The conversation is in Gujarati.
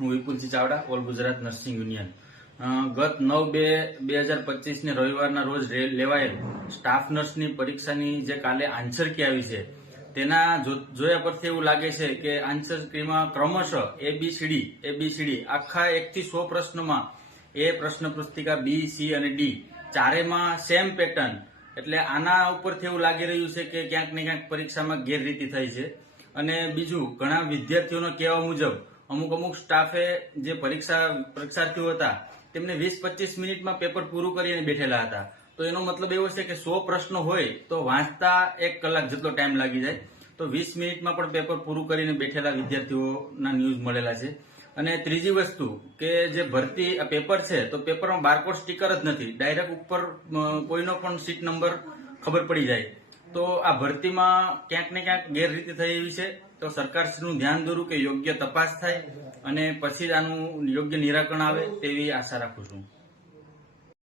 હું Vipulsinh Chavda all Gujarat nursing union. ગત નવ બે બે હજાર પચીસને રવિવારના રોજ લેવાયેલ સ્ટાફ નર્સની પરીક્ષાની જે કાલે આન્સર કી આવી છે, તેના જોયા પરથી એવું લાગે છે કે આન્સર કીમાં ક્રમશઃ એબીસીડી એબીસીડી આખા એકથી સો પ્રશ્નમાં એ પ્રશ્ન પુસ્તિકા બી સી અને ડી ચારેમાં સેમ પેટર્ન એટલે આના ઉપરથી એવું લાગી રહ્યું છે કે ક્યાંક ને ક્યાંક પરીક્ષામાં ગેરરીતિ થઈ છે. અને બીજું, ઘણા વિદ્યાર્થીઓનો કહેવા મુજબ અમુક અમુક સ્ટાફે જે પરીક્ષા, પરીક્ષાર્થીઓ હતા, તેમને વીસ પચીસ મિનિટમાં પેપર પૂરું કરીને બેઠેલા હતા. તો એનો મતલબ એવો છે કે સો પ્રશ્નો હોય તો વાંચતા એક કલાક જેટલો ટાઈમ લાગી જાય. તો વીસ મિનિટમાં પણ પેપર પૂરું કરીને બેઠેલા વિદ્યાર્થીઓના ન્યૂઝ મળેલા છે. અને ત્રીજી વસ્તુ કે જે ભરતી પેપર છે, તો પેપરમાં બારકોડ સ્ટીકર જ નથી. ડાયરેક્ટ ઉપર કોઈનો પણ સીટ નંબર ખબર પડી જાય. તો આ ભરતીમાં ક્યાંક ને ક્યાંક ગેરરીતિ થઈ એવી છે. તો સરકારશ્રીનું ધ્યાન દોરું કે યોગ્ય તપાસ થાય અને પછી જ આનું યોગ્ય નિરાકરણ આવે તેવી આશા રાખું છું.